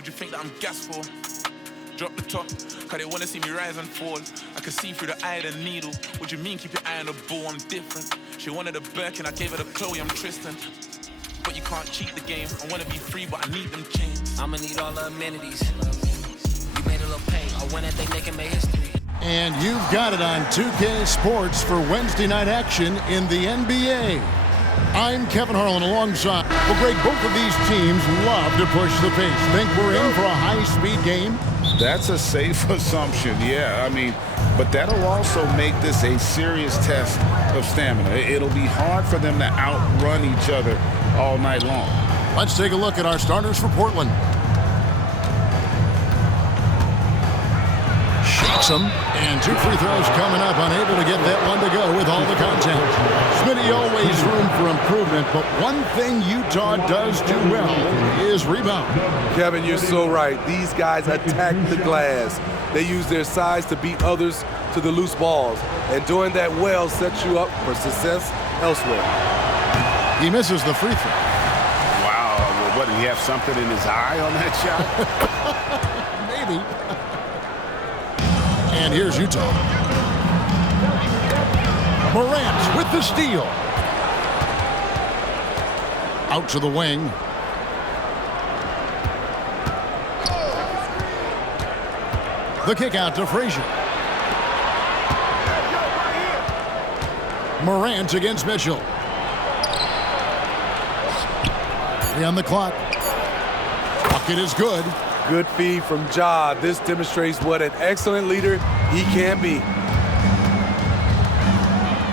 Would you think that I'm gas for? Drop the top, cause they wanna see me rise and fall. I can see through the eye of the needle. What do you mean, keep your eye on the ball, I'm different. She wanted a Birkin, I gave her the Chloe, I'm Tristan. But you can't cheat the game. I wanna be free, but I need them chains. I'ma need all the amenities. You made a little pay, I went at they making my history. And you've got it on 2K Sports for Wednesday night action in the NBA. I'm Kevin Harlan alongside. Well, Greg, both of these teams love to push the pace. Think we're in for a high-speed game? That's a safe assumption, yeah. But that'll also make this a serious test of stamina. It'll be hard for them to outrun each other all night long. Let's take a look at our starters for Portland. Shakes them, and 2 free throws coming up, unable to get that one to go with all the contact. Smitty, always room for improvement, but one thing Utah does do well is rebound. Kevin, you're so right. These guys attack the glass. They use their size to beat others to the loose balls, and doing that well sets you up for success elsewhere. He misses the free throw. Wow, well, what, did he have something in his eye on that shot? Maybe. And here's Utah. Morant with the steal. Out to the wing. The kick out to Frazier. Morant against Mitchell. 3 on the clock. Bucket is good. Good feed from Ja. This demonstrates what an excellent leader he can be.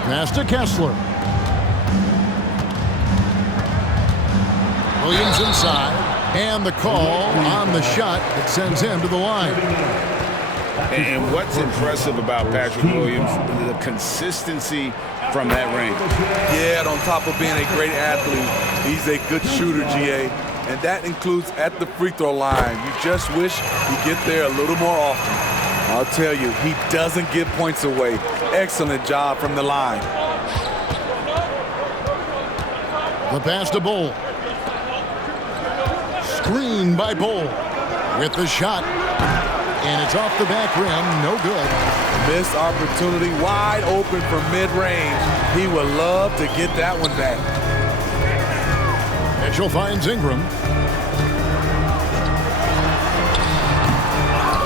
Pass to Kessler. Williams inside. And the call on the shot that sends him to the line. And what's impressive about Patrick Williams, the consistency from that range. Yeah, and on top of being a great athlete, he's a good shooter, GA. And that includes at the free throw line. You just wish he'd get there a little more often. I'll tell you, he doesn't give points away. Excellent job from the line. The pass to Bull. Screen by Bull with the shot. And it's off the back rim, no good. Missed opportunity, wide open from mid-range. He would love to get that one back. Mitchell finds Ingram.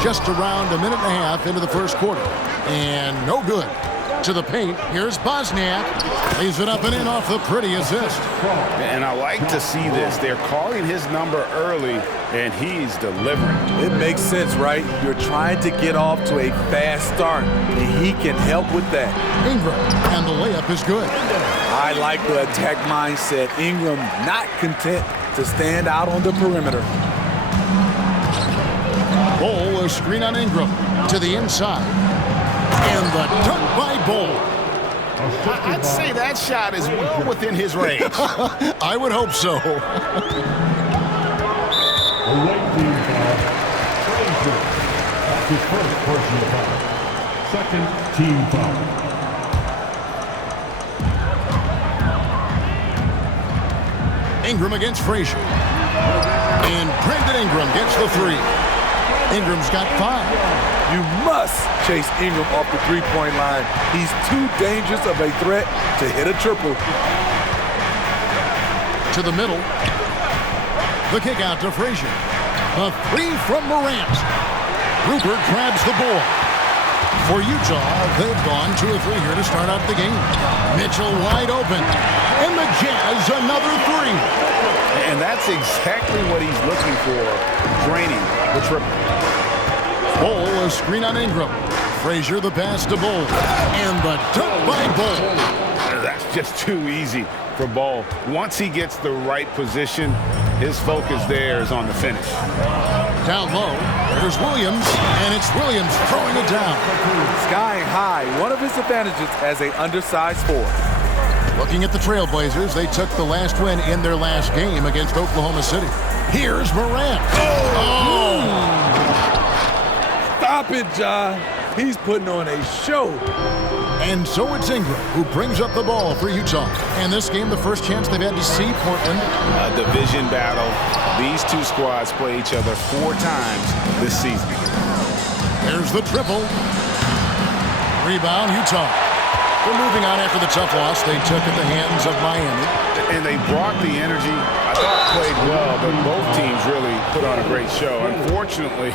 Just around a minute and a half into the first quarter. And no good. To the paint, here's Bosniak. Leaves it up and in off the pretty assist. And I like to see this. They're calling his number early, and he's delivering. It makes sense, right? You're trying to get off to a fast start, and he can help with that. Ingram, and the layup is good. I like the attack mindset. Ingram not content to stand out on the perimeter. Bull, a screen on Ingram to the inside. And the dunk by Bull. I'd say that shot is well within his range. I would hope so. Away team foul. Frazier. That's his first personal foul. Second team foul. Ingram against Frazier. And Brandon Ingram gets the 3. Ingram's got 5. You must chase Ingram off the three-point line. He's too dangerous of a threat to hit a triple. To the middle. The kick out to Frazier. A 3 from Morant. Rupert grabs the ball. For Utah, they've gone 2 of 3 here to start out the game. Mitchell wide open. And the Jazz another 3. And that's exactly what he's looking for, draining the triple. Bull, a screen on Ingram. Frazier, the pass to Bull. And the dunk by Bull. That's just too easy for Bull. Once he gets the right position, his focus there is on the finish. Down low, there's Williams, and it's Williams throwing it down. Skying high, one of his advantages as an undersized forward. Looking at the Trailblazers, they took the last win in their last game against Oklahoma City. Here's Morant. Stop it, Ja. He's putting on a show. And so it's Ingram who brings up the ball for Utah. And this game, the first chance they've had to see Portland. A division battle. These two squads play each other 4 times this season. There's the triple. Rebound, Utah. They're moving on after the tough loss they took at the hands of Miami. And they brought the energy. I thought played well, but both teams really put on a great show. Unfortunately,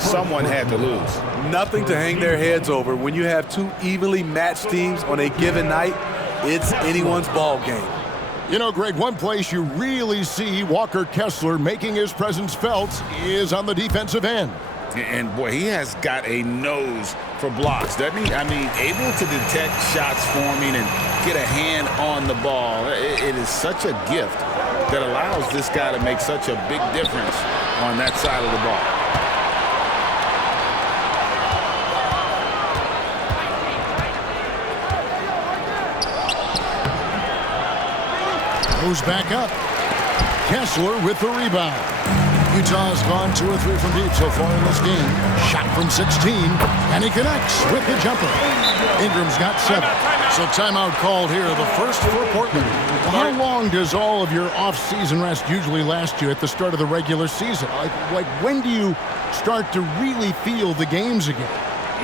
someone had to lose. Nothing to hang their heads over. When you have 2 evenly matched teams on a given night, it's anyone's ball game. You know, Greg, one place you really see Walker Kessler making his presence felt is on the defensive end. And, boy, he has got a nose for blocks, doesn't he? I mean, able to detect shots forming and get a hand on the ball. It is such a gift that allows this guy to make such a big difference on that side of the ball. Goes back up. Kessler with the rebound. Utah's gone 2 or 3 from deep so far in this game. Shot from 16, and he connects with the jumper. Ingram's got 7. So timeout called here, the first for Portland. How long does all of your off-season rest usually last you at the start of the regular season? Like when do you start to really feel the games again?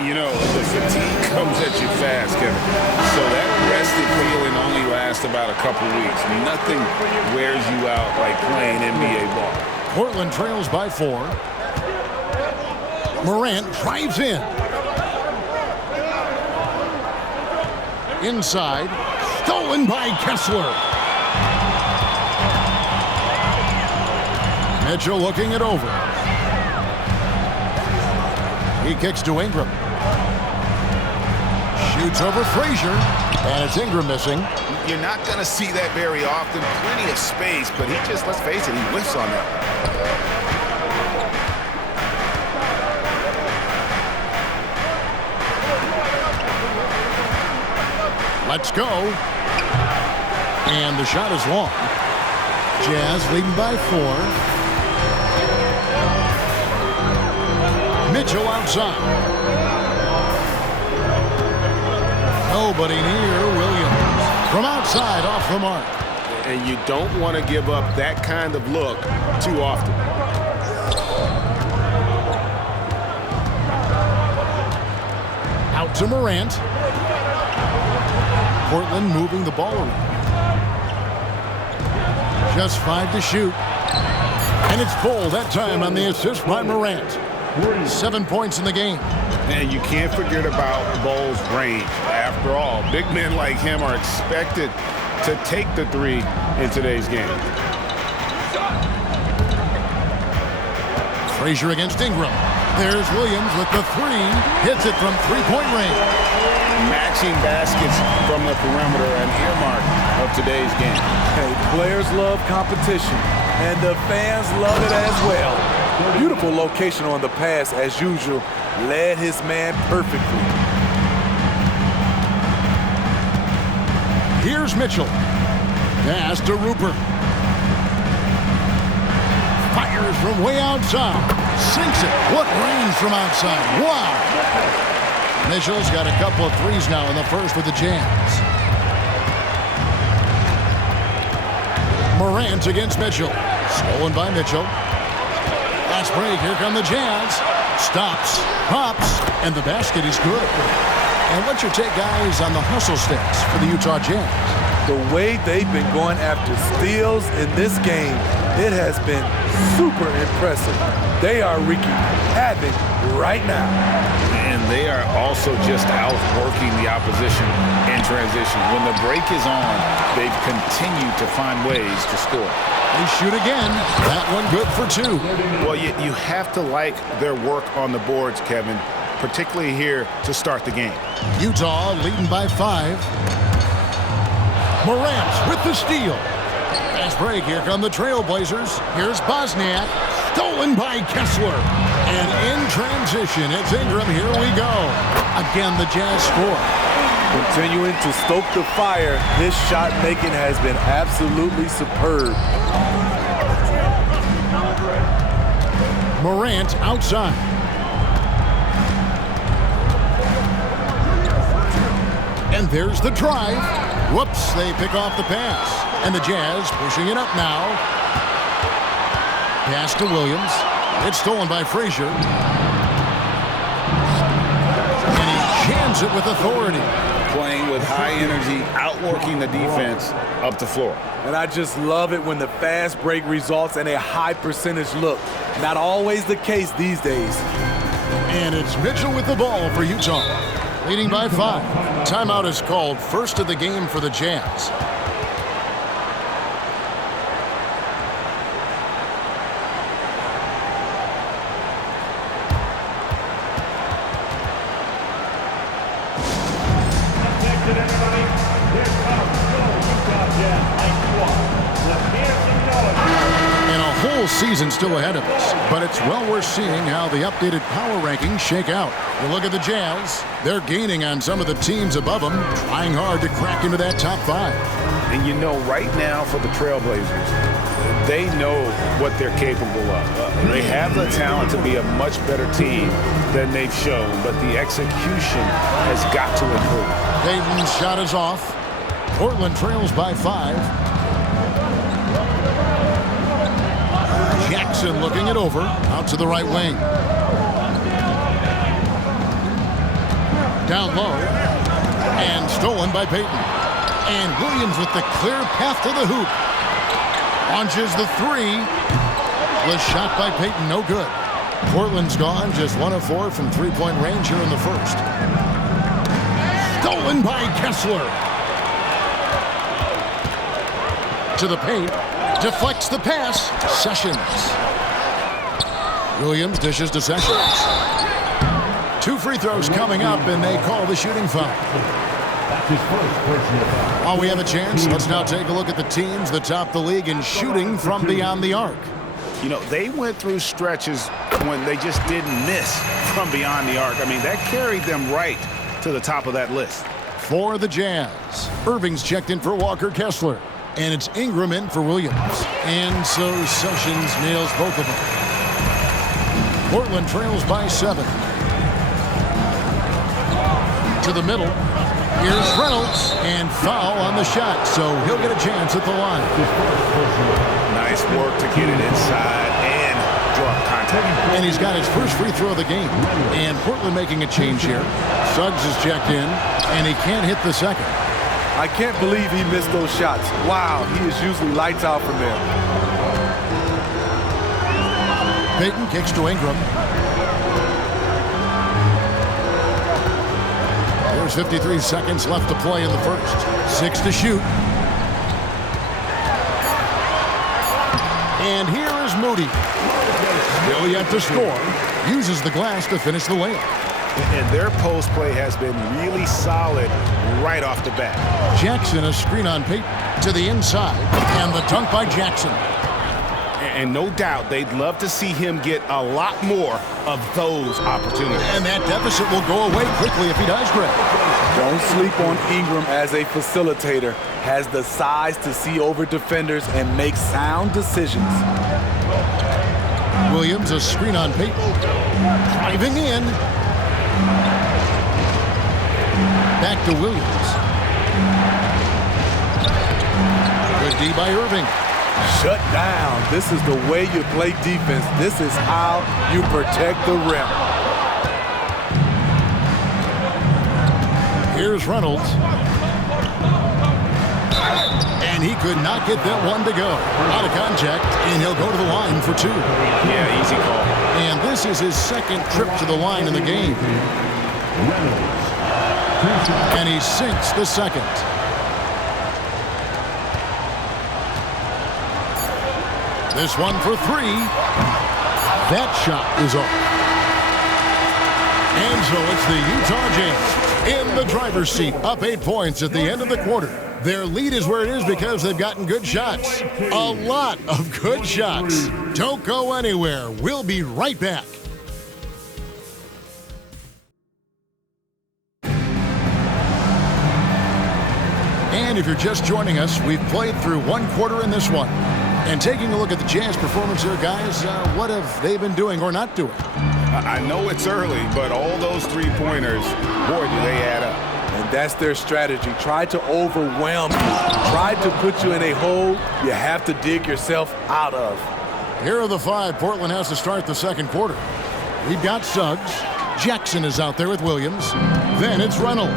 You know, the fatigue comes at you fast, Kevin. So that rested feeling only lasts about a couple weeks. Nothing wears you out like playing NBA ball. Portland trails by 4. Morant drives in. Inside. Stolen by Kessler. Mitchell looking it over. He kicks to Ingram. Shoots over Frazier. And it's Ingram missing. You're not going to see that very often. Plenty of space, but he just, let's face it, he whiffs on that. Let's go. And the shot is long. Jazz leading by 4. Mitchell outside. Nobody near Williams. From outside, off the mark. And you don't want to give up that kind of look too often. Out to Morant. Portland moving the ball around. Just 5 to shoot. And it's Bull that time on the assist by Morant. 7 points in the game. And you can't forget about Bull's range. After all, big men like him are expected to take the 3 in today's game. Frazier against Ingram. There's Williams with the 3. Hits it from 3-point range. Matching baskets from the perimeter, an earmark of today's game. Hey, players love competition, and the fans love it as well. Beautiful location on the pass, as usual. Led his man perfectly. Here's Mitchell. Pass to Rupert. Fires from way outside. Sinks it. What range from outside. Wow. Mitchell's got a couple of 3s now in the first with the Jazz. Morant against Mitchell. Stolen by Mitchell. Last break. Here come the Jazz. Stops. Pops. And the basket is good. And what's your take, guys, on the hustle stats for the Utah Jazz? The way they've been going after steals in this game, it has been super impressive. They are wreaking havoc right now. And they are also just outworking the opposition in transition. When the break is on, they've continued to find ways to score. They shoot again. That one good for 2. Well, you have to like their work on the boards, Kevin, particularly here to start the game. Utah leading by 5. Morant with the steal. Fast break. Here come the Trailblazers. Here's Bosniak. Stolen by Kessler. And in transition, it's Ingram. Here we go. Again, the Jazz score. Continuing to stoke the fire, his shot making has been absolutely superb. Morant outside. And there's the drive. Whoops, they pick off the pass. And the Jazz pushing it up now. Pass to Williams. It's stolen by Frazier. And he jams it with authority. Playing with high energy, outworking the defense up the floor. And I just love it when the fast break results in a high percentage look. Not always the case these days. And it's Mitchell with the ball for Utah. Leading by 5. Timeout is called, first of the game for the Jazz. Season still ahead of us, but it's well worth seeing how the updated power rankings shake out. You look at the Jazz, they're gaining on some of the teams above them, trying hard to crack into that top 5. And you know, right now for the Trailblazers, they know what they're capable of. They have the talent to be a much better team than they've shown, but the execution has got to improve. Payton's shot is off. Portland trails by 5. Jackson looking it over, out to the right wing. Down low, and stolen by Payton. And Williams with the clear path to the hoop. Launches the 3. The shot by Payton, no good. Portland's gone, just 1 of 4 from three-point range here in the first. Stolen by Kessler. To the paint. Deflects the pass. Sessions. Williams dishes to Sessions. 2 free throws coming up, and they call the shooting foul. While we have a chance, let's now take a look at the teams that top the league in shooting from beyond the arc. You know, they went through stretches when they just didn't miss from beyond the arc. I mean, that carried them right to the top of that list. For the Jazz, Irving's checked in for Walker Kessler. And it's Ingram in for Williams. And so Sessions nails both of them. Portland trails by 7. To the middle. Here's Reynolds. And foul on the shot. So he'll get a chance at the line. Nice work to get it inside and draw contact. And he's got his first free throw of the game. And Portland making a change here. Suggs is checked in. And he can't hit the second. I can't believe he missed those shots. Wow, he is usually lights out from there. Payton kicks to Ingram. There's 53 seconds left to play in the first. 6 to shoot. And here is Moody. Still yet to score. Uses the glass to finish the layup. And their post play has been really solid right off the bat. Jackson, a screen on Payton to the inside, and the dunk by Jackson. And no doubt they'd love to see him get a lot more of those opportunities. And that deficit will go away quickly if he does, Greg. Don't sleep on Ingram as a facilitator. Has the size to see over defenders and make sound decisions. Williams, a screen on Payton. Driving in. Back to Williams. Good D by Irving. Shut down. This is the way you play defense. This is how you protect the rim. Here's Reynolds. And he could not get that one to go. Out of contact, and he'll go to the line for 2. Yeah, easy call. And this is his second trip to the line in the game. And he sinks the second. This one for 3. That shot is off. And so it's the Utah Jazz in the driver's seat, up 8 points at the end of the quarter. Their lead is where it is because they've gotten good shots. A lot of good shots. Don't go anywhere. We'll be right back. And if you're just joining us, we've played through 1 quarter in this one. And taking a look at the Jazz performance here, guys, what have they been doing or not doing? I know it's early, but all those 3-pointers, boy, do they add up. And That's their strategy. Try to overwhelm you. Try to put you in a hole you have to dig yourself out of. Here are the 5 Portland has to start the second quarter. We've got Suggs. Jackson is out there with Williams. Then it's Reynolds.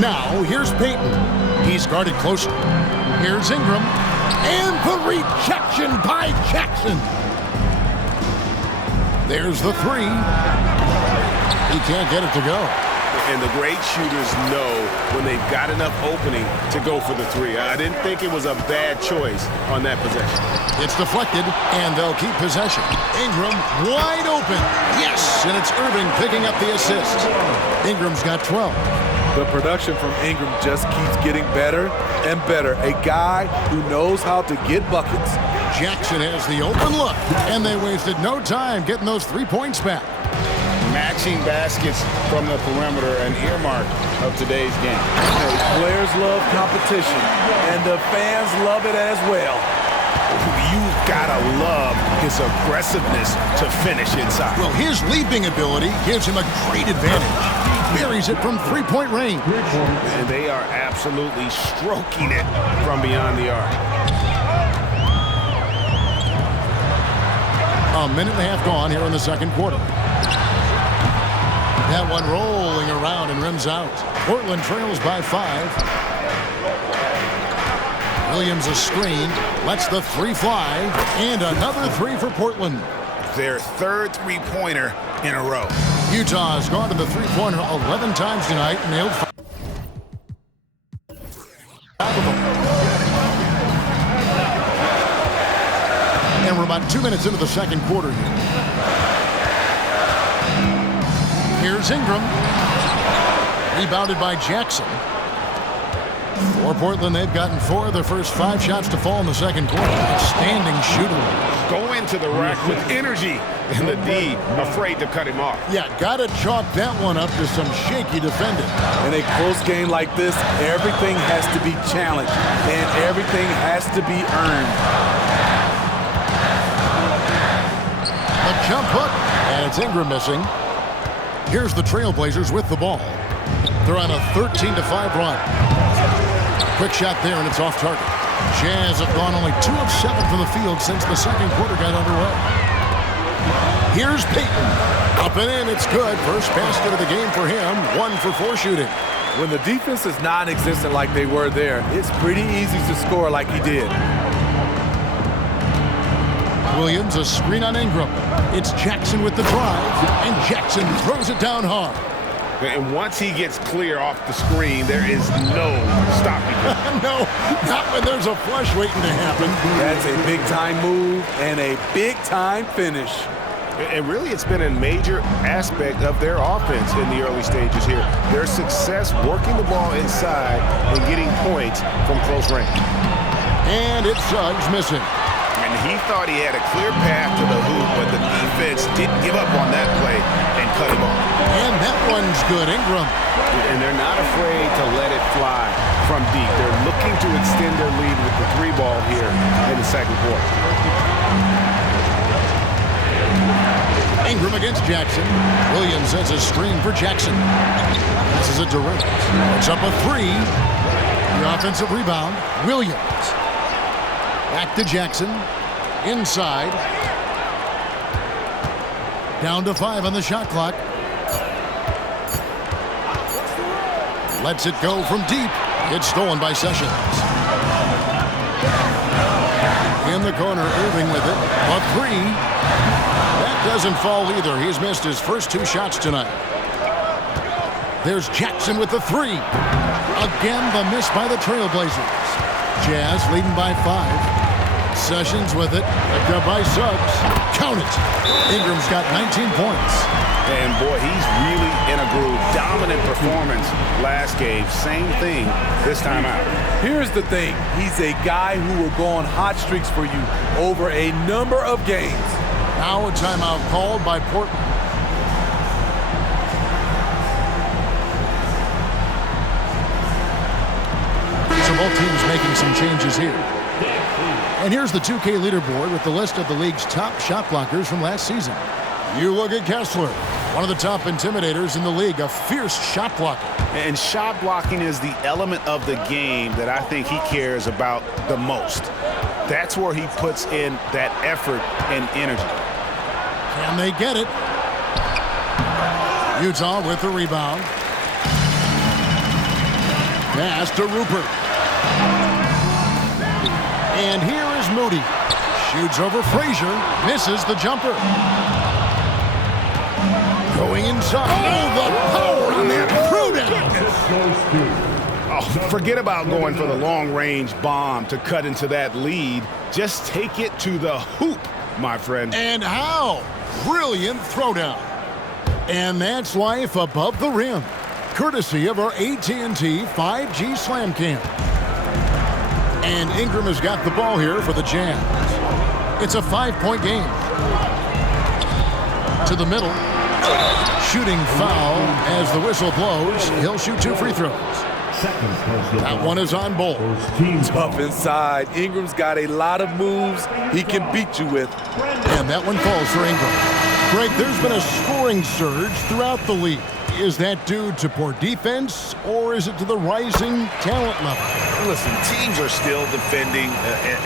Now, here's Payton. He's guarded closer. Here's Ingram. And the rejection by Jackson. There's the 3. He can't get it to go. And the great shooters know when they've got enough opening to go for the 3. I didn't think it was a bad choice on that possession. It's deflected, and they'll keep possession. Ingram wide open. Yes, and it's Irving picking up the assist. Ingram's got 12. The production from Ingram just keeps getting better and better. A guy who knows how to get buckets. Jackson has the open look, and they wasted no time getting those 3 points back. Matching baskets from the perimeter, an earmark of today's game. Players love competition, and the fans love it as well. You've got to love his aggressiveness to finish inside. Well, his leaping ability gives him a great advantage. He buries it from 3-point range. And they are absolutely stroking it from beyond the arc. A minute and a half gone here in the second quarter. That one rolling around and rims out. Portland trails by 5. Williams a screen, lets the 3 fly, and another 3 for Portland. Their third 3-pointer in a row. Utah has gone to the 3-pointer 11 times tonight, nailed 5 of them. And we're about 2 minutes into the second quarter here. Here's Ingram. Rebounded by Jackson. For Portland, they've gotten 4 of their first 5 shots to fall in the second quarter. Outstanding shooter. Go into the rack with energy, and the D afraid to cut him off. Yeah, got to chalk that one up to some shaky defending. In a close game like this, everything has to be challenged, and everything has to be earned. A jump hook, and it's Ingram missing. Here's the Trailblazers with the ball. They're on a 13-5 run. Quick shot there, and it's off target. Jazz have gone only 2 of 7 from the field since the second quarter got underway. Here's Payton. Up and in, it's good. First basket of the game for him. 1 for 4 shooting. When the defense is non-existent like they were there, it's pretty easy to score like he did. Williams, a screen on Ingram. It's Jackson with the drive, and Jackson throws it down hard. And once he gets clear off the screen, there is no stopping him. No, not when there's a flush waiting to happen. That's a big-time move and a big-time finish. And really, it's been a major aspect of their offense in the early stages here. Their success working the ball inside and getting points from close range. And it's Suggs missing. And he thought he had a clear path to the hoop, but the defense didn't give up on that play and cut him off. And that one's good, Ingram. And they're not afraid to let it fly from deep. They're looking to extend their lead with the 3 ball here in the second quarter. Ingram against Jackson. Williams sets a screen for Jackson. This is a Durant. It's up a 3. The offensive rebound, Williams. Back to Jackson. Inside. Down to 5 on the shot clock. Lets it go from deep. It's stolen by Sessions. In the corner, Irving with it. A 3. That doesn't fall either. He's missed his first 2 shots tonight. There's Jackson with the 3. Again, the miss by the Trailblazers. Jazz leading by 5. Sessions with it. Picked up by Suggs. Count it. Ingram's got 19 points. And boy, he's really in a groove. Dominant performance last game. Same thing this time out. Here's the thing. He's a guy who will go on hot streaks for you over a number of games. Now a timeout called by Portland. So both teams making some changes here. And here's the 2K leaderboard with the list of the league's top shot blockers from last season. You look at Kessler, one of the top intimidators in the league, a fierce shot blocker. And shot blocking is the element of the game that I think he cares about the most. That's where he puts in that effort and energy. Can they get it? Utah with the rebound. Pass to Rupert. And here is Moody. Shoots over Frazier. Misses the jumper. Going inside. Oh, the power on that throwdown. Oh, forget about going for the long-range bomb to cut into that lead. Just take it to the hoop, my friend. And how? Brilliant throwdown. And that's life above the rim. Courtesy of our AT&T 5G Slam Cam. And Ingram has got the ball here for the Jazz. It's a 5-point game. To the middle. Shooting foul as the whistle blows. He'll shoot 2 free throws. That one is on Bol. Tough inside. Ingram's got a lot of moves he can beat you with. And that one falls for Ingram. Greg, there's been a scoring surge throughout the league. Is that due to poor defense, or is it to the rising talent level? Listen, teams are still defending,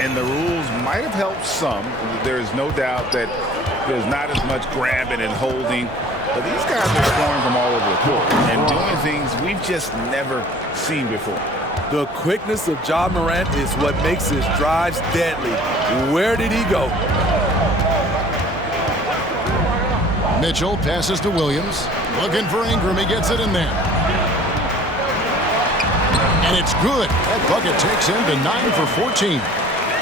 and the rules might have helped some. There is no doubt that there's not as much grabbing and holding. But these guys are scoring from all over the court and doing things we've just never seen before. The quickness of Ja Morant is what makes his drives deadly. Where did he go? Mitchell passes to Williams. Looking for Ingram. He gets it in there. And it's good. That bucket takes him to 9 for 14.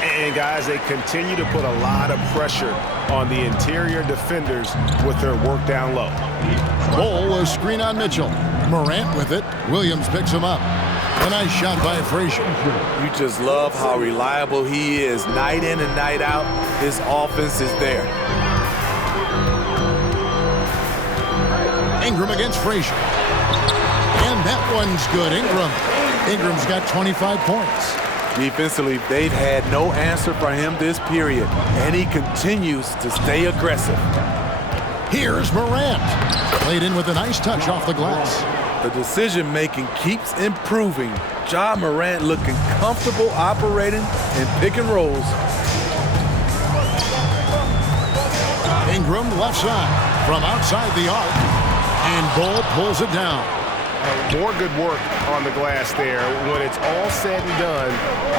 And, guys, they continue to put a lot of pressure on the interior defenders with their work down low. Bol, a screen on Mitchell. Morant with it. Williams picks him up. A nice shot by Frazier. You just love how reliable he is. Night in and night out, his offense is there. Ingram against Frazier. And that one's good. Ingram's got 25 points. Defensively, they've had no answer for him this period, and he continues to stay aggressive. Here's Morant. Played in with a nice touch off the glass. The decision-making keeps improving. Ja Morant looking comfortable operating in pick and rolls. Ingram left side from outside the arc. And Bol pulls it down. More good work on the glass there. When it's all said and done,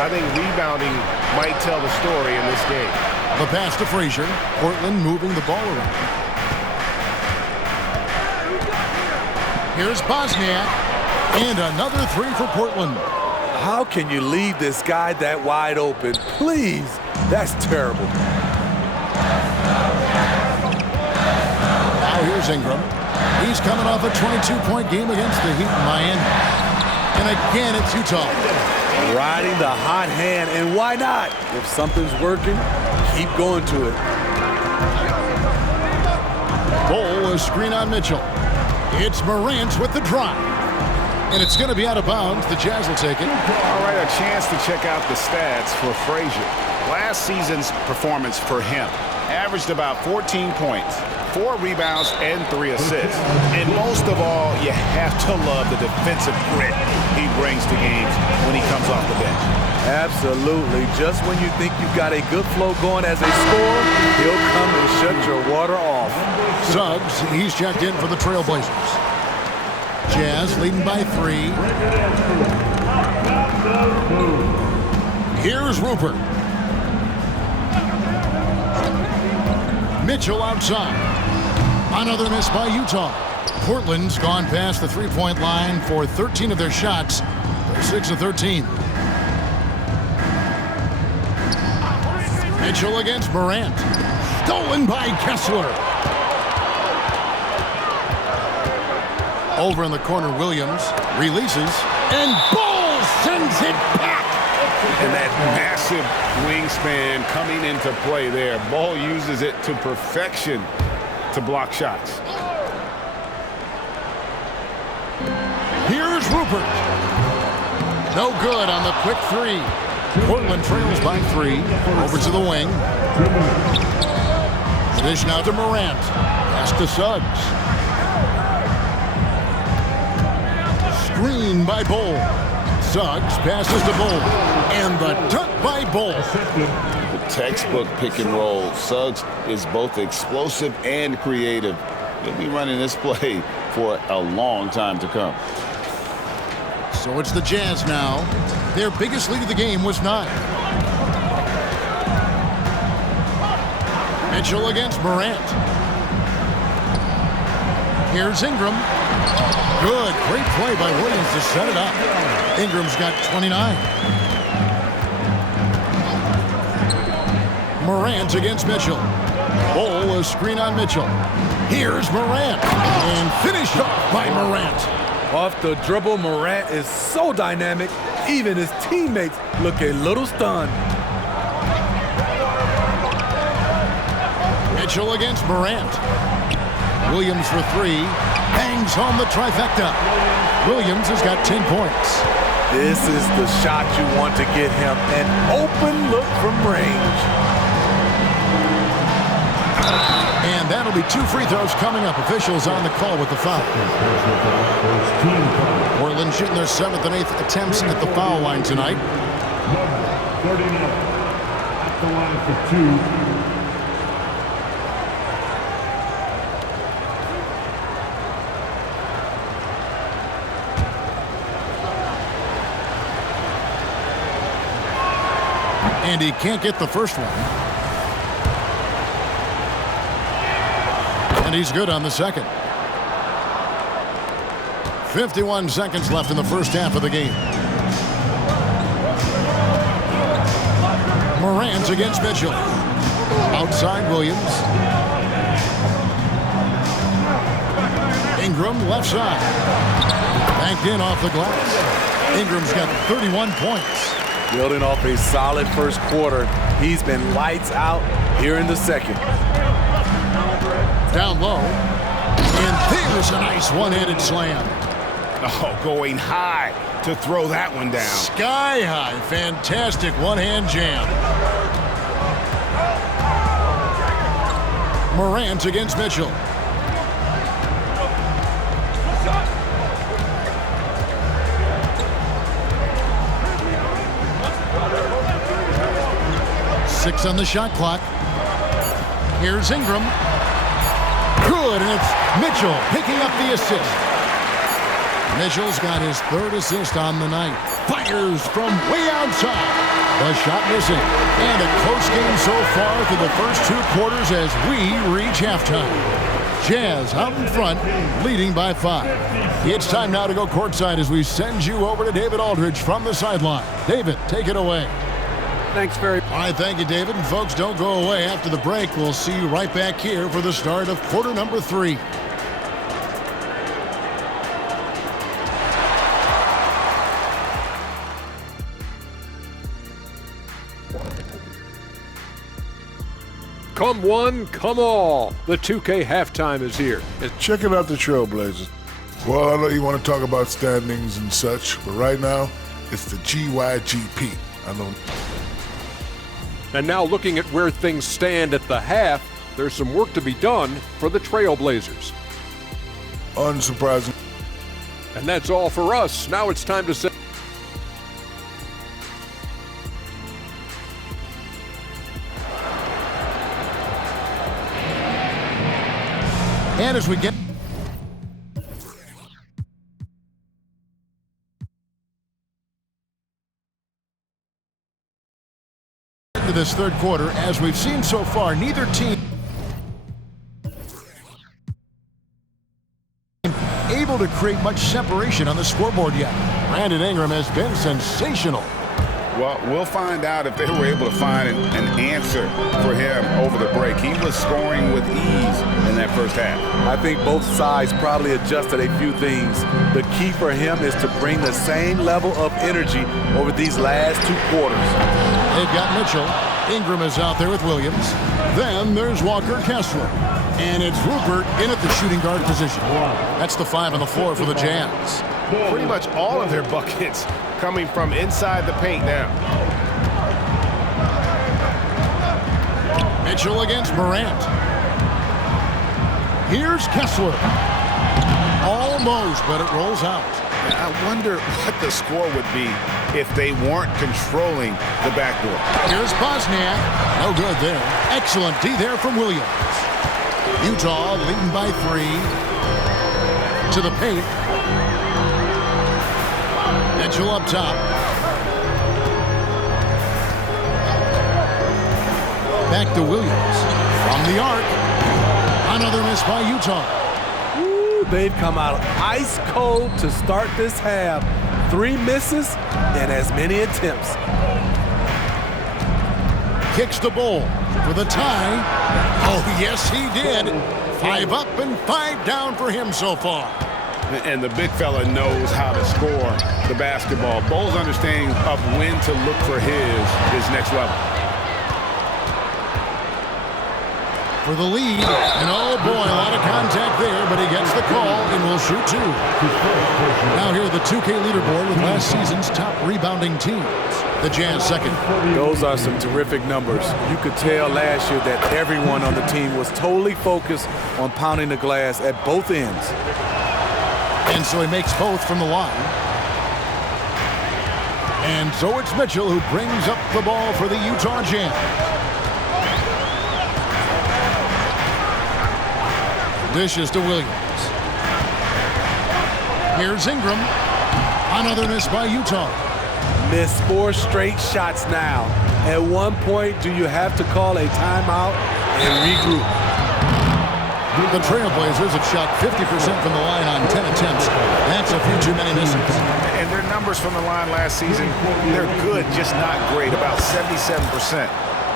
I think rebounding might tell the story in this game. The pass to Frazier. Portland moving the ball around. Here's Bosniak. And another 3 for Portland. How can you leave this guy that wide open? Please, that's terrible. Now here's Ingram. He's coming off a 22-point game against the Heat in Miami. And again, it's Utah. Riding the hot hand, and why not? If something's working, keep going to it. Bol, a screen on Mitchell. It's Morant with the drive. And it's going to be out of bounds. The Jazz will take it. All right, a chance to check out the stats for Frazier. Last season's performance for him averaged about 14 points. 4 rebounds and 3 assists. And most of all, you have to love the defensive grit he brings to games when he comes off the bench. Absolutely. Just when you think you've got a good flow going as a scorer, he'll come and shut your water off. Suggs, he's checked in for the Trailblazers. Jazz leading by 3. Here's Rupert. Mitchell outside. Another miss by Utah. Portland's gone past the three-point line for 13 of their shots. They're 6 of 13. Mitchell against Morant. Stolen by Kessler. Over in the corner, Williams releases. And Bol sends it back. And that massive wingspan coming into play there. Bol uses it to perfection to block shots. Here's Rupert. No good on the quick 3. Portland trails by 3. Over to the wing. The dish now to Morant. Pass to Suggs. Screen by Bull. Suggs passes to Bull. And the dunk by Bull. The textbook pick and roll. Suggs is both explosive and creative. He'll be running this play for a long time to come. So it's the Jazz now. Their biggest lead of the game was 9. Mitchell against Morant. Here's Ingram. Good. Great play by Williams to set it up. Ingram's got 29. Morant against Mitchell. Bull, a screen on Mitchell. Here's Morant. And finished up by Morant. Off the dribble, Morant is so dynamic, even his teammates look a little stunned. Mitchell against Morant. Williams for 3. Bangs home the trifecta. Williams has got 10 points. This is the shot you want to get him, an open look from range. And that'll be 2 free throws coming up. Officials on the call with the foul. Portland shooting their 7th and 8th attempts at the foul line tonight. Number 39 at the line for 2. And he can't get the first one. And he's good on the second. 51 seconds left in the first half of the game. Morant against Mitchell. Outside Williams. Ingram left side. Banked in off the glass. Ingram's got 31 points. Building off a solid first quarter, he's been lights out here in the second. Down low. And there's a nice one-handed slam. Oh, going high to throw that one down. Sky high. Fantastic one-hand jam. Morant against Mitchell. Six on the shot clock. Here's Ingram. Good, and it's Mitchell picking up the assist. Mitchell's got his 3rd assist on the night. Fires from way outside. The shot missing. And a close game so far through the first 2 quarters as we reach halftime. Jazz out in front, leading by 5. It's time now to go courtside as we send you over to David Aldridge from the sideline. David, take it away. Thanks very much. All right, thank you, David. And folks, don't go away. After the break, we'll see you right back here for the start of quarter number 3. Come one, come all. The 2K halftime is here. Checking out the Trailblazers. Well, I know you want to talk about standings and such, but right now, it's the GYGP. I know. And now looking at where things stand at the half, there's some work to be done for the Trailblazers. Unsurprising. And that's all for us. Now it's time to say. And as we get into this 3rd quarter, as we've seen so far, neither team able to create much separation on the scoreboard yet. Brandon Ingram has been sensational. Well, we'll find out if they were able to find an answer for him over the break. He was scoring with ease in that first half. I think both sides probably adjusted a few things. The key for him is to bring the same level of energy over these last 2 quarters. They've got Mitchell. Ingram is out there with Williams. Then there's Walker Kessler. And it's Rupert in at the shooting guard position. That's the 5 on the floor for the Jazz. Pretty much all of their buckets coming from inside the paint now. Mitchell against Morant. Here's Kessler. Almost, but it rolls out. I wonder what the score would be if they weren't controlling the backdoor. Here's Bosniak. No good there. Excellent D there from Williams. Utah leading by 3. To the paint. Mitchell up top. Back to Williams. From the arc. Another miss by Utah. Ooh, they've come out ice cold to start this half. 3 misses and as many attempts. Kicks the ball for the tie. Oh, yes, he did. 5 up and 5 down for him so far. And the big fella knows how to score the basketball. Bole's understanding of when to look for his next level. For the lead, and oh boy, a lot of contact there, but he gets the call and will shoot 2. Now here the 2K leaderboard with last season's top rebounding teams. The Jazz second. Those are some terrific numbers. You could tell last year that everyone on the team was totally focused on pounding the glass at both ends. And so he makes both from the line. And so it's Mitchell who brings up the ball for the Utah Jazz. Dishes to Williams. Here's Ingram. Another miss by Utah. Missed 4 straight shots now. At one point, do you have to call a timeout and regroup? The Trailblazers have shot 50% from the line on 10 attempts. That's a few too many misses. And their numbers from the line last season, they're good, just not great. About 77%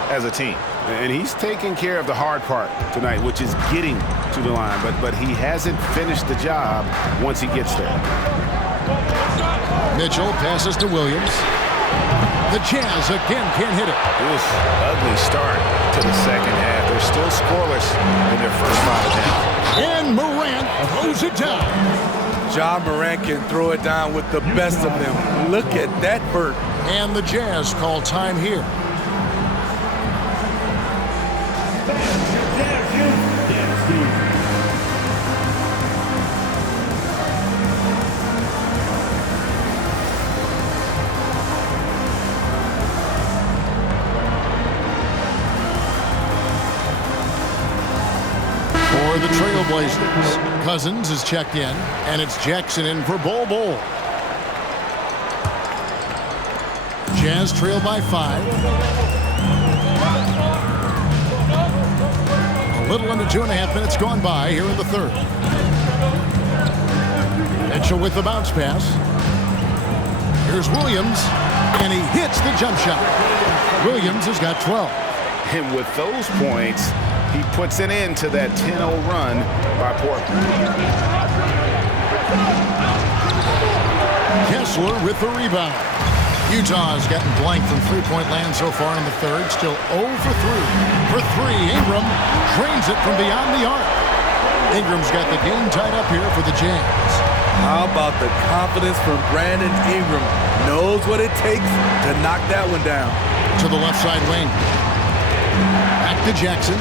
as a team. And he's taking care of the hard part tonight, which is getting to the line. But he hasn't finished the job once he gets there. Mitchell passes to Williams. The Jazz again can't hit it. Oof, ugly start to the second half. They're still scoreless in their first 5 attempts. And Morant throws it down. Ja Morant can throw it down with the best of them. Look at that vert. And the Jazz call time here. For the Trailblazers, Cousins is checked in, and it's Jackson in for Bol Bol. Jazz trail by 5. A little under 2.5 minutes gone by here in the third. Mitchell with the bounce pass. Here's Williams, and he hits the jump shot. Williams has got 12. And with those points, he puts an end to that 10-0 run by Portland. Kessler with the rebound. Utah has gotten blank from three-point land so far in the third. Still 0 for 3. For 3, Ingram drains it from beyond the arc. Ingram's got the game tied up here for the Jazz. How about the confidence from Brandon Ingram? Knows what it takes to knock that one down. To the left side wing. Back to Jackson.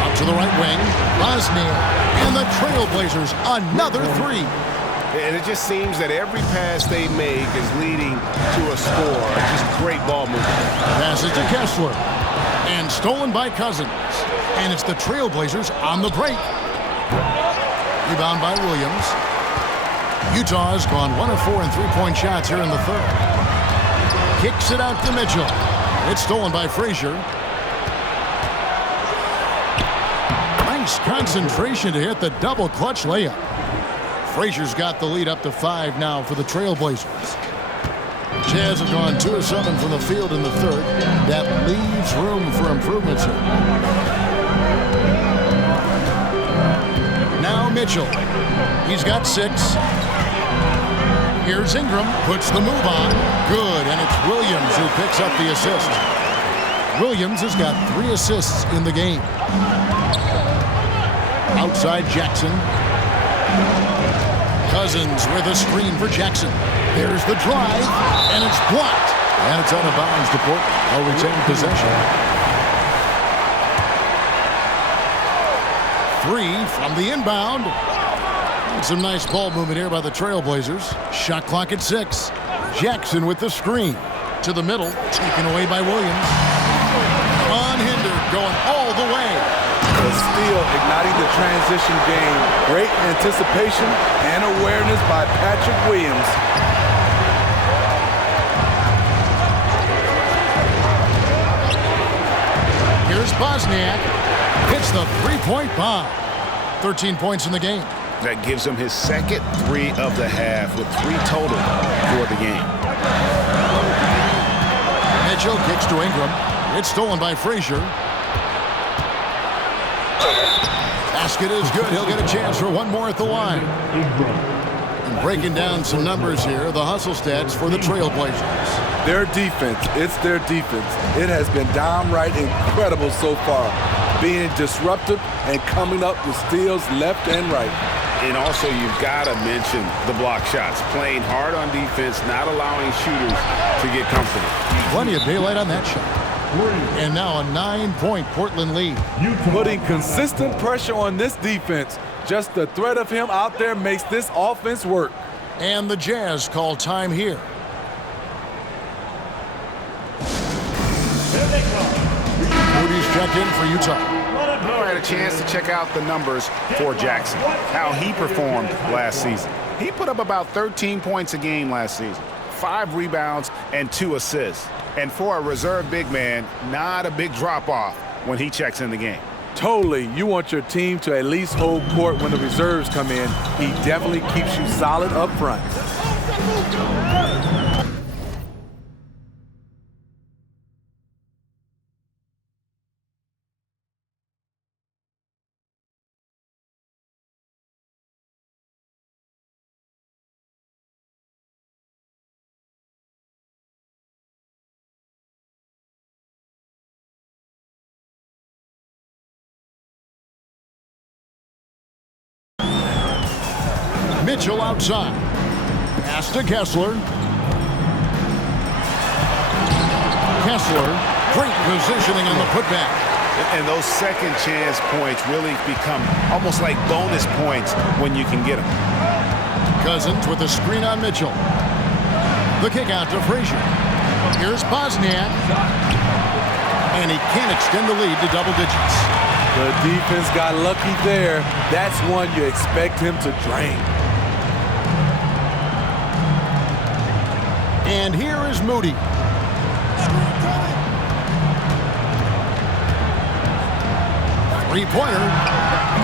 Out to the right wing. Bosniak. And the Trailblazers, another 3. And it just seems that every pass they make is leading to a score. Just great ball movement. Passes to Kessler. And stolen by Cousins. And it's the Trailblazers on the break. Rebound by Williams. Utah has gone 1 of 4 in three-point shots here in the third. Kicks it out to Mitchell. It's stolen by Frazier. Nice concentration to hit the double clutch layup. Frazier's got the lead up to 5 now for the Trailblazers. Jazz have gone 2 of 7 from the field in the third. That leaves room for improvements here. Now Mitchell. He's got 6. Here's Ingram. Puts the move on. Good. And it's Williams who picks up the assist. Williams has got 3 assists in the game. Outside Jackson. Cousins with a screen for Jackson. There's the drive, and it's blocked. And it's out of bounds to Portland. They'll retain possession. three from the inbound. Some nice ball movement here by the Trailblazers. Shot clock at 6. Jackson with the screen. To the middle, taken away by Williams. Unhindered, going all the way. The steal igniting the transition game. Great anticipation and awareness by Patrick Williams. Here's Bosniak. Hits the three-point bomb. 13 points in the game. That gives him his second 3 of the half with 3 total for the game. Mitchell kicks to Ingram. It's stolen by Frazier. Basket is good. He'll get a chance for one more at the line. And breaking down some numbers here, the hustle stats for the Trailblazers. Their defense, it's their defense. It has been downright incredible so far, being disruptive and coming up with steals left and right. And also, you've got to mention the block shots. Playing hard on defense, not allowing shooters to get comfortable. Plenty of daylight on that shot. And now a 9-point Portland lead. Putting consistent pressure on this defense. Just the threat of him out there makes this offense work. And the Jazz call time here. Moody's checked in for Utah. I had a chance to check out the numbers for Jackson, how he performed last season. He put up about 13 points a game last season, 5 rebounds and 2 assists. And for a reserve big man, not a big drop-off when he checks in the game. Totally. You want your team to at least hold court when the reserves come in. He definitely keeps you solid up front. Mitchell outside. Pass to Kessler. Kessler, great positioning on the putback. And those second chance points really become almost like bonus points when you can get them. Cousins with a screen on Mitchell. The kick out to Frazier. Here's Bosniak. And he can't extend the lead to double digits. The defense got lucky there. That's one you expect him to drain. And here is Moody. Three-pointer.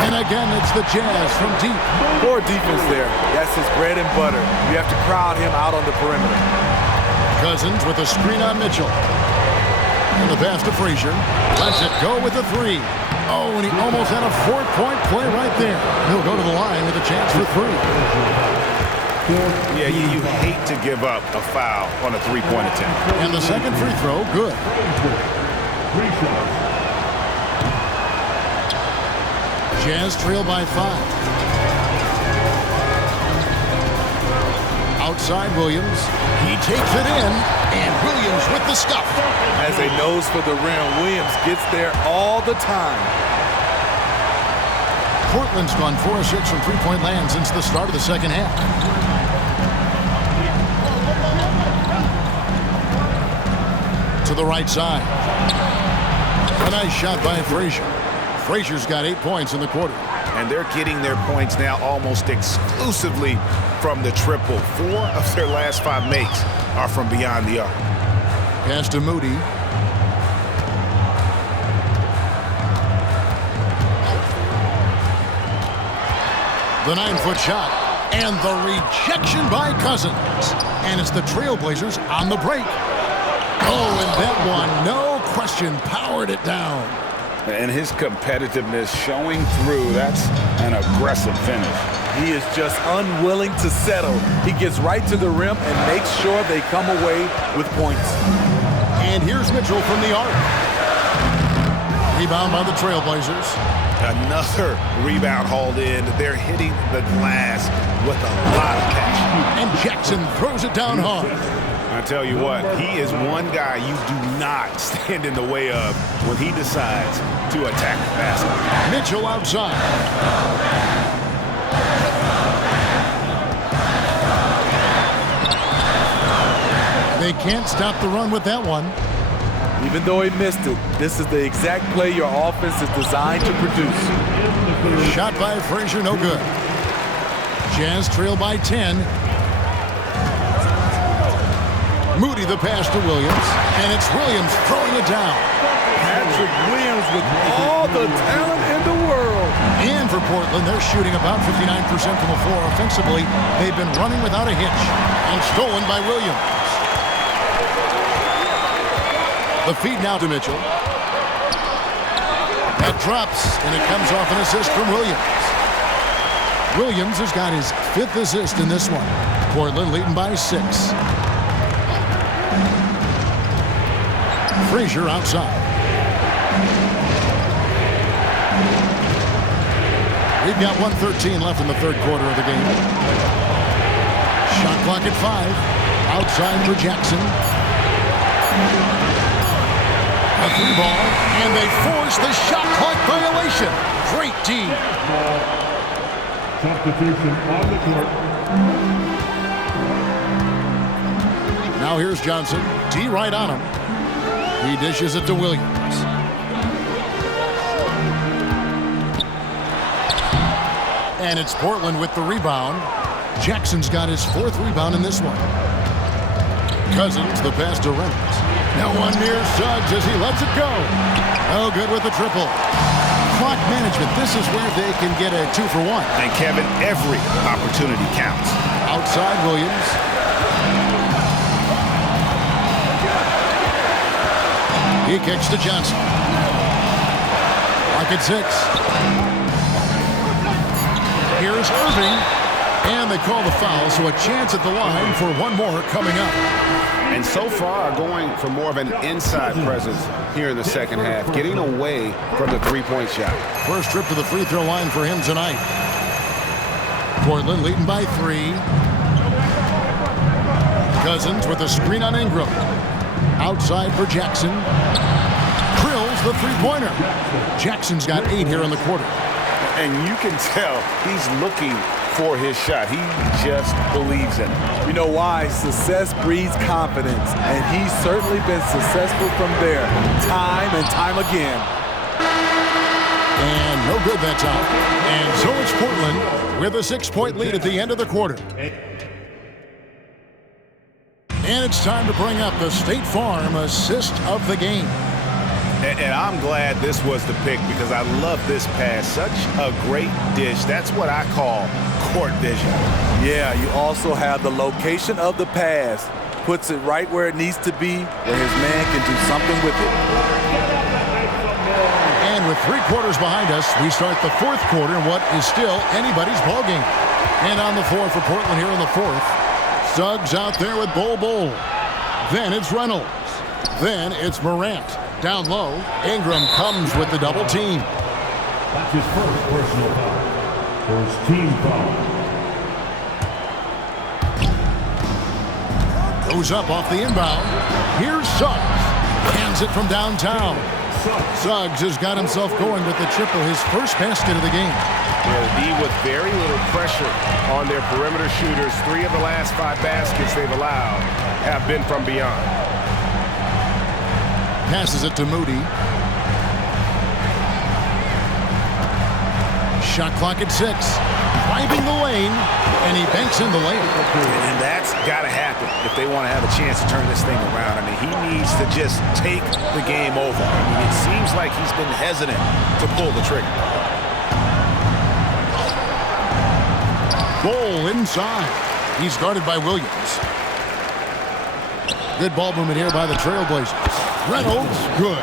And again, it's the Jazz from deep. Poor defense there. That's his bread and butter. You have to crowd him out on the perimeter. Cousins with a screen on Mitchell. And the pass to Frazier. Lets it go with the 3. Oh, and he almost had a 4-point play right there. He'll go to the line with a chance for 3. Yeah, you hate to give up a foul on a 3-point attempt. And the second free throw, good. Jazz trail by 5. Outside Williams. He takes it in, and Williams with the stuff. As they nose for the rim, Williams gets there all the time. Portland's gone 4 of 6 from three-point land since the start of the second half. To the right side. A nice shot by Frazier. Frazier's got 8 points in the quarter. And they're getting their points now almost exclusively from the triple. 4 of their last 5 makes are from beyond the arc. Pass to Moody. The 9-foot shot. And the rejection by Cousins. And it's the Trailblazers on the break. Oh, and that one, no question, powered it down. And his competitiveness showing through. That's an aggressive finish. He is just unwilling to settle. He gets right to the rim and makes sure they come away with points. And here's Mitchell from the arc. Rebound by the Trailblazers. Another rebound hauled in. They're hitting the glass with a lot of passion. And Jackson throws it down hard. I tell you what, he is one guy you do not stand in the way of when he decides to attack the basket. Mitchell outside. They can't stop the run with that one. Even though he missed it, this is the exact play your offense is designed to produce. Shot by Frazier, no good. Jazz trail by 10. Moody the pass to Williams, and it's Williams throwing it down. Patrick Williams with all the talent in the world. And for Portland, they're shooting about 59% from the floor offensively. They've been running without a hitch, and stolen by Williams. The feed now to Mitchell. That drops, and it comes off an assist from Williams. Williams has got his 5th assist in this one. Portland leading by 6. Frazier outside. We've got 1:13 left in the third quarter of the game. Shot clock at 5. Outside for Jackson. A 3-ball, and they force the shot clock violation. Great D. Substitution on the court. Now here's Johnson. D right on him. He dishes it to Williams. And it's Portland with the rebound. Jackson's got his 4th rebound in this one. Cousins, the pass to Reynolds. Now one near Suggs as he lets it go. Oh, good with the triple. Clock management. This is where they can get a 2-for-1. And Kevin, every opportunity counts. Outside Williams. He kicks to Johnson. Clock at 6. Here's Irving. And they call the foul, so a chance at the line for one more coming up. And so far, going for more of an inside presence here in the second half, getting away from the three-point shot. First trip to the free throw line for him tonight. Portland leading by 3. Cousins with a screen on Ingram. Outside for Jackson. Drills the three-pointer. Jackson's got 8 here in the quarter. And you can tell he's looking for his shot. He just believes in it. You know why? Success breeds confidence, and he's certainly been successful from there, time and time again. And no good that time. And so it's Portland with a 6-point lead at the end of the quarter. And it's time to bring up the State Farm assist of the game. And I'm glad this was the pick because I love this pass. Such a great dish. That's what I call court vision. Yeah, you also have the location of the pass. Puts it right where it needs to be, where his man can do something with it. And with 3 quarters behind us, we start the 4th quarter in what is still anybody's ballgame. And on the floor for Portland here in the 4th, Suggs out there with Bol. Then it's Reynolds. Then it's Morant. Down low, Ingram comes with the double team. That's his first personal foul. First team foul. Goes up off the inbound. Here's Suggs. Hands it from downtown. Suggs has got himself going with the triple, his first basket of the game. Yeah, the D with very little pressure on their perimeter shooters. 3 of the last 5 baskets they've allowed have been from beyond. Passes it to Moody. Shot clock at 6. Driving the lane, and he banks in the layup. And that's got to happen if they want to have a chance to turn this thing around. I mean, he needs to just take the game over. I mean, it seems like he's been hesitant to pull the trigger. Bol inside. He's guarded by Williams. Good ball movement here by the Trailblazers. Reynolds, good.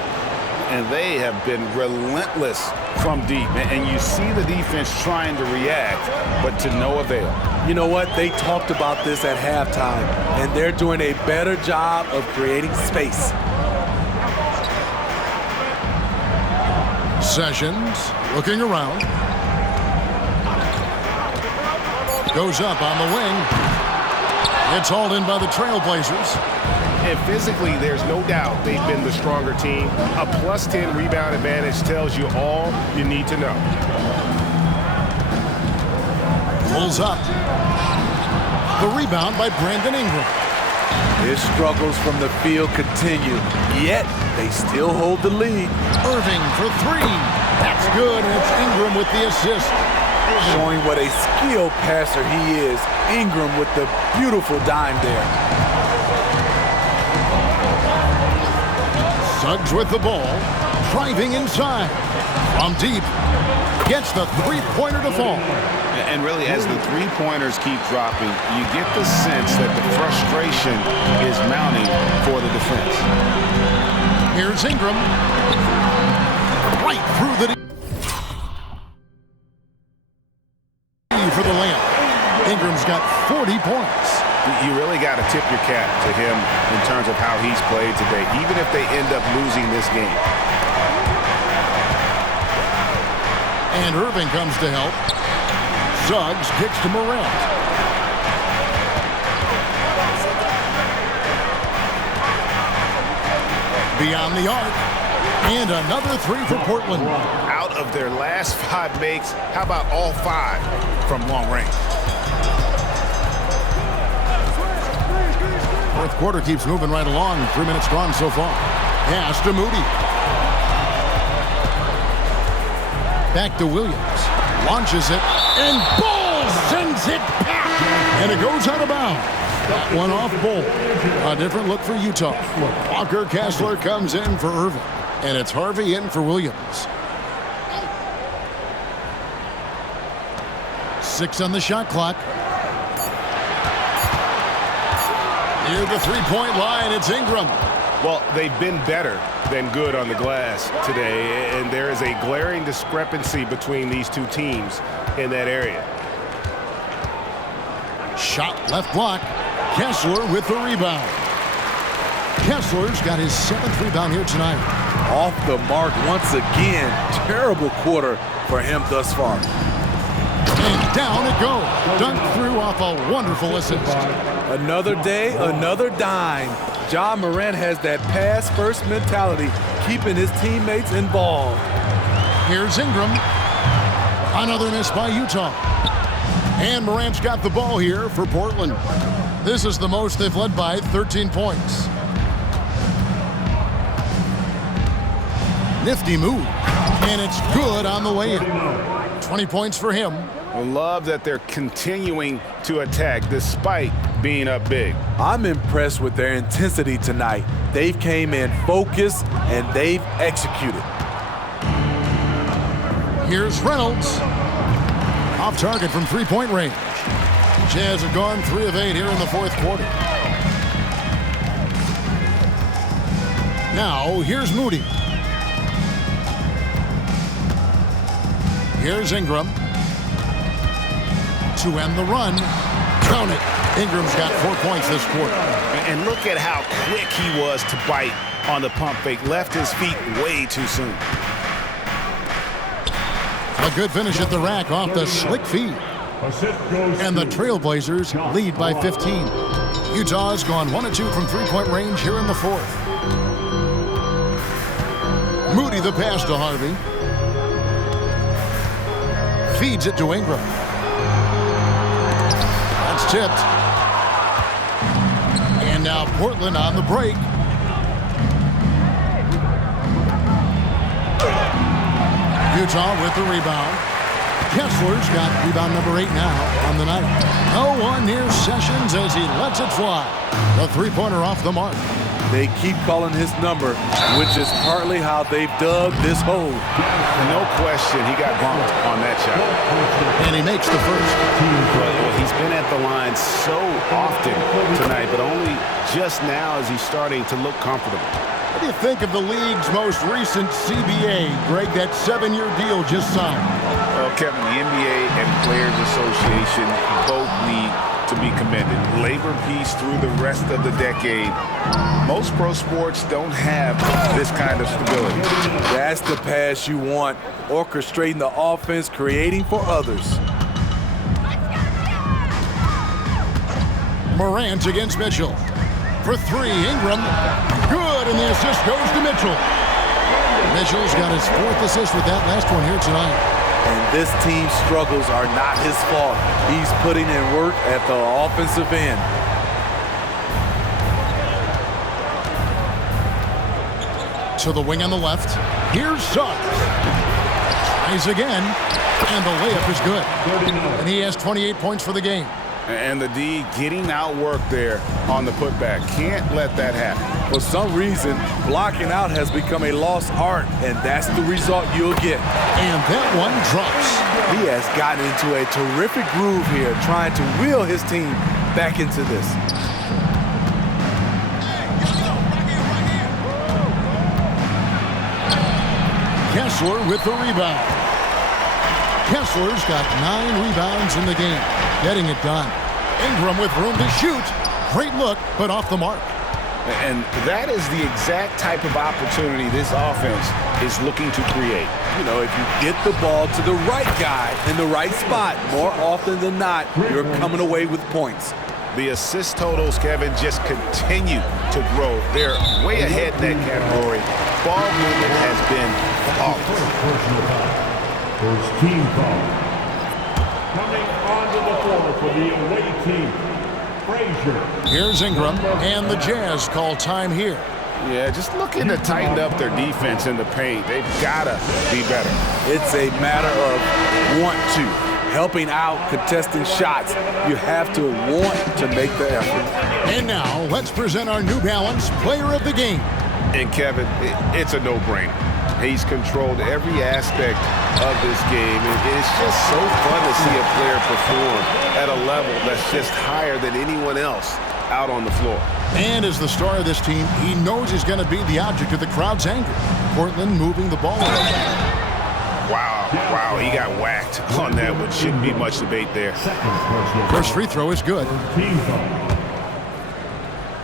And they have been relentless from deep. And you see the defense trying to react, but to no avail. You know what? They talked about this at halftime, and they're doing a better job of creating space. Sessions looking around. Goes up on the wing. It's hauled in by the Trailblazers. And physically, there's no doubt they've been the stronger team. A plus 10 rebound advantage tells you all you need to know. Pulls up. The rebound by Brandon Ingram. His struggles from the field continue, yet they still hold the lead. Irving for three. That's good, and it's Ingram with the assist. Showing what a skilled passer he is. Ingram with the beautiful dime there. Suggs with the ball, driving inside. From deep, gets the three-pointer to fall. And really, as the three-pointers keep dropping, you get the sense that the frustration is mounting for the defense. Here's Ingram. Right through the for the layup. Ingram's got 40 points. You really got to tip your cap to him in terms of how he's played today, even if they end up losing this game. And Irving comes to help. Suggs kicks to Morant. Beyond the arc. And another three for Portland. Out of their last 5 makes, how about all 5 from long range? Fourth quarter keeps moving right along. 3 minutes gone so far. Pass to Moody. Back to Williams. Launches it. And Ball sends it back. And it goes out of bounds. That one off Ball. A different look for Utah. Walker Kessler comes in for Irving. And it's Harvey in for Williams. 6 on the shot clock. Near the three-point line, it's Ingram. Well, they've been better than good on the glass today, and there is a glaring discrepancy between these two teams in that area. Shot left block. Kessler with the rebound. Kessler's got his 7th rebound here tonight. Off the mark once again. Terrible quarter for him thus far. And down it goes. Dunked through off a wonderful assist. Another day, another dime. Ja Morant has that pass-first mentality, keeping his teammates involved. Here's Ingram. Another miss by Utah. And Morant's got the ball here for Portland. This is the most they've led by 13 points. Nifty move. And it's good on the way in. 20 points for him. I love that they're continuing to attack despite being up big. I'm impressed with their intensity tonight. They've came in focused and they've executed. Here's Reynolds. Off target from three-point range. Jazz have gone 3 of 8 here in the fourth quarter. Now, here's Moody. Here's Ingram. To end the run. Count it. Ingram's got 4 points this quarter. And look at how quick he was to bite on the pump fake. Left his feet way too soon. A good finish at the rack off the slick feed. And the Trailblazers lead by 15. Utah's gone 1 of 2 from three-point range here in the fourth. Moody the pass to Harvey. Feeds it to Ingram. That's tipped. And now Portland on the break. Utah with the rebound. Kessler's got rebound number 8 now on the night. No one near Sessions as he lets it fly. The three-pointer off the mark. They keep calling his number, which is partly how they've dug this hole. No question, he got bumped on that shot. And he makes the first. Well, he's been at the line so often tonight, but only just now is he starting to look comfortable. What do you think of the league's most recent CBA, Greg, that 7-year deal just signed? Well, Kevin, the NBA and Players Association both need to be commended. Labor peace through the rest of the decade. Most pro sports don't have this kind of stability. That's the pass you want. Orchestrating the offense, creating for others. Morant against Mitchell. For three, Ingram. Good, and the assist goes to Mitchell. Mitchell's got his fourth assist with that last one here tonight. And this team's struggles are not his fault. He's putting in work at the offensive end. To the wing on the left. Here's Suggs. Tries again, and the layup is good. And he has 28 points for the game. And the D getting outworked there on the putback. Can't let that happen. For some reason, blocking out has become a lost art, and that's the result you'll get. And that one drops. He has gotten into a terrific groove here, trying to wheel his team back into this. Kessler with the rebound. Kessler's got 9 rebounds in the game, getting it done. Ingram with room to shoot. Great look, but off the mark. And that is the exact type of opportunity this offense is looking to create. You know, if you get the ball to the right guy in the right spot, more often than not, you're coming away with points. The assist totals, Kevin, just continue to grow. They're way ahead in that category. Ball movement has been flawless. Personal foul. First team foul. Coming onto the floor for the away team, Frazier. Here's Ingram, and the Jazz call time here. Yeah, just looking to tighten up their defense in the paint. They've got to be better. It's a matter of want to. Helping out, contesting shots. You have to want to make the effort. And now, let's present our New Balance Player of the Game. And Kevin, it's a no-brainer. He's controlled every aspect of this game. It's just so fun to see a player perform at a level that's just higher than anyone else out on the floor. And as the star of this team, he knows he's going to be the object of the crowd's anger. Portland moving the ball around. Wow, he got whacked on that one. Shouldn't be much debate there. First free throw is good. Team foul.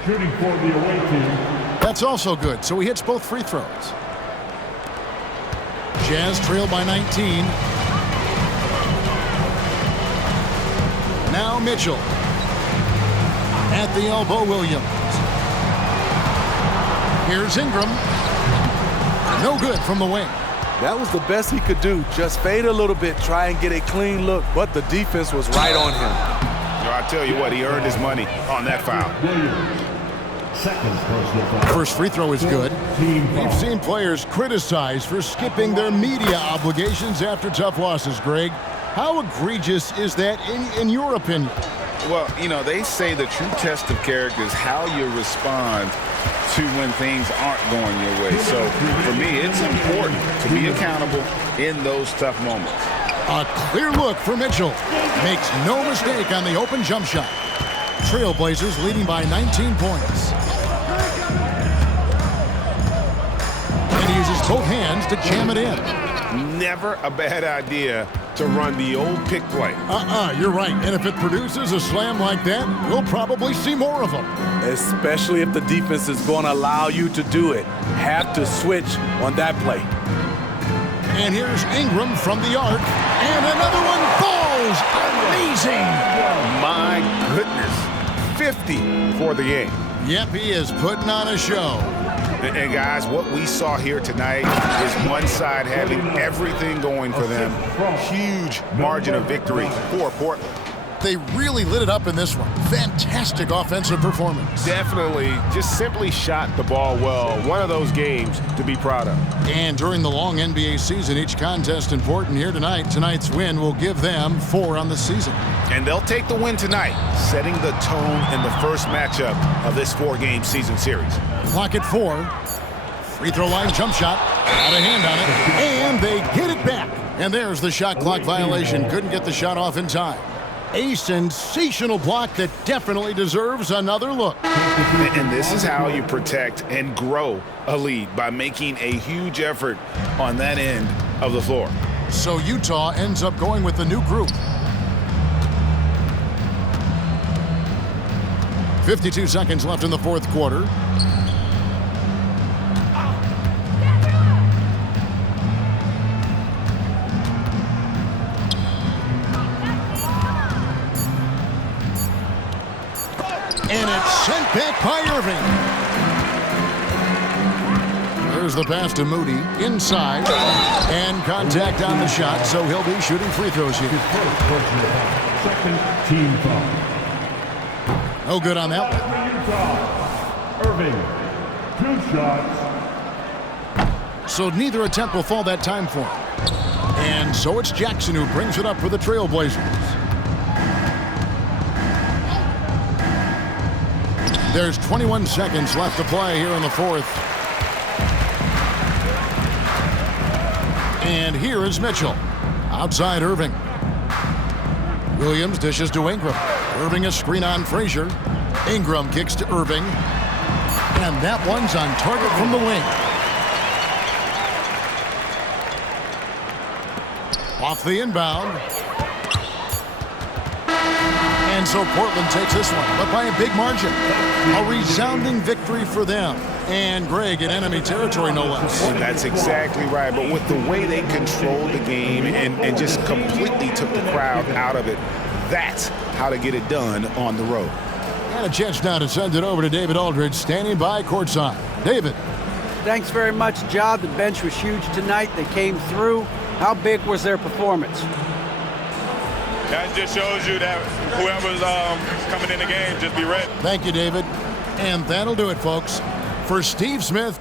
Shooting for the away team. That's also good, so he hits both free throws. Jazz trail by 19. Now Mitchell. At the elbow, Williams. Here's Ingram. No good from the wing. That was the best he could do. Just fade a little bit, try and get a clean look, but the defense was right on him. I tell you what, he earned his money on that foul. Second personal foul. First free throw is good. We've seen players criticized for skipping their media obligations after tough losses, Greg. How egregious is that in your opinion? Well, you know, they say the true test of character is how you respond to when things aren't going your way. So, for me, it's important to be accountable in those tough moments. A clear look for Mitchell. Makes no mistake on the open jump shot. Trailblazers leading by 19 points. And he uses both hands to jam it in. Never a bad idea to run the old pick play. You're right. And if it produces a slam like that, we'll probably see more of them. Especially if the defense is going to allow you to do it. Have to switch on that play. And here's Ingram from the arc. And another one falls. Amazing. My goodness. 50 for the game. Yep, he is putting on a show. And guys, what we saw here tonight is one side having everything going for them. Huge margin of victory for Portland. They really lit it up in this one. Fantastic offensive performance. Definitely just simply shot the ball well. One of those games to be proud of. And during the long NBA season, each contest important here tonight. Tonight's win will give them 4 on the season. And they'll take the win tonight, setting the tone in the first matchup of this 4-game season series. Clock at 4. Free throw line jump shot. Got a hand on it. And they get it back. And there's the shot clock violation. Couldn't get the shot off in time. A sensational block that definitely deserves another look. And this is how you protect and grow a lead, by making a huge effort on that end of the floor. So Utah ends up going with the new group. 52 seconds left in the fourth quarter. Sent back by Irving. There's the pass to Moody. Inside. And contact on the shot, so he'll be shooting free throws here. His first personal foul. Second team foul. No good on that one. For Utah, Irving, 2 shots. So neither attempt will fall that time for him. And so it's Jackson who brings it up for the Trailblazers. There's 21 seconds left to play here in the fourth. And here is Mitchell. Outside Irving. Williams dishes to Ingram. Irving a screen on Frazier. Ingram kicks to Irving. And that one's on target from the wing. Off the inbound. And so Portland takes this one, but by a big margin. A resounding victory for them. And Greg in enemy territory, no less. That's exactly right. But with the way they controlled the game and just completely took the crowd out of it, that's how to get it done on the road. And a chance now to send it over to David Aldridge, standing by courtside. David. Thanks very much, John. The bench was huge tonight. They came through. How big was their performance? That just shows you that whoever's coming in the game, just be ready. Thank you, David. And that'll do it, folks. For Steve Smith.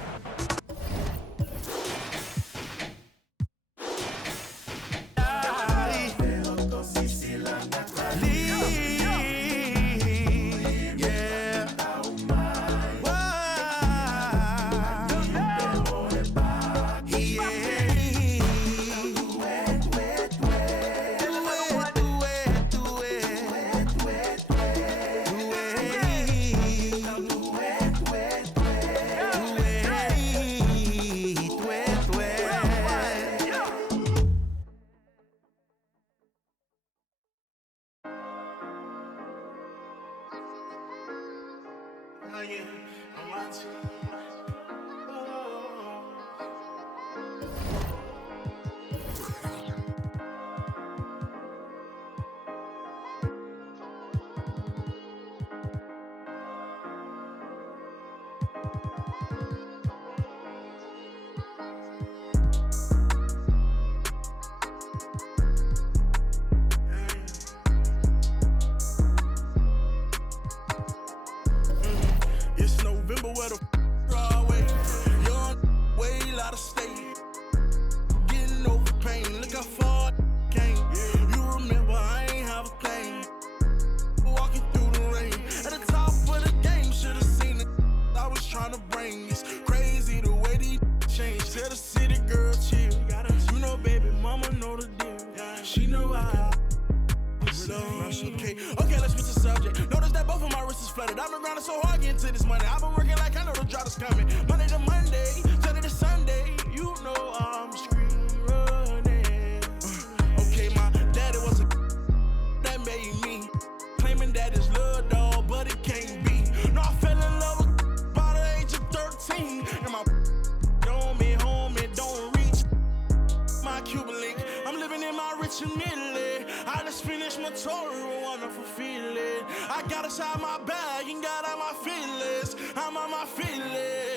I got inside my bag and got out my feelings. I'm on my feelings.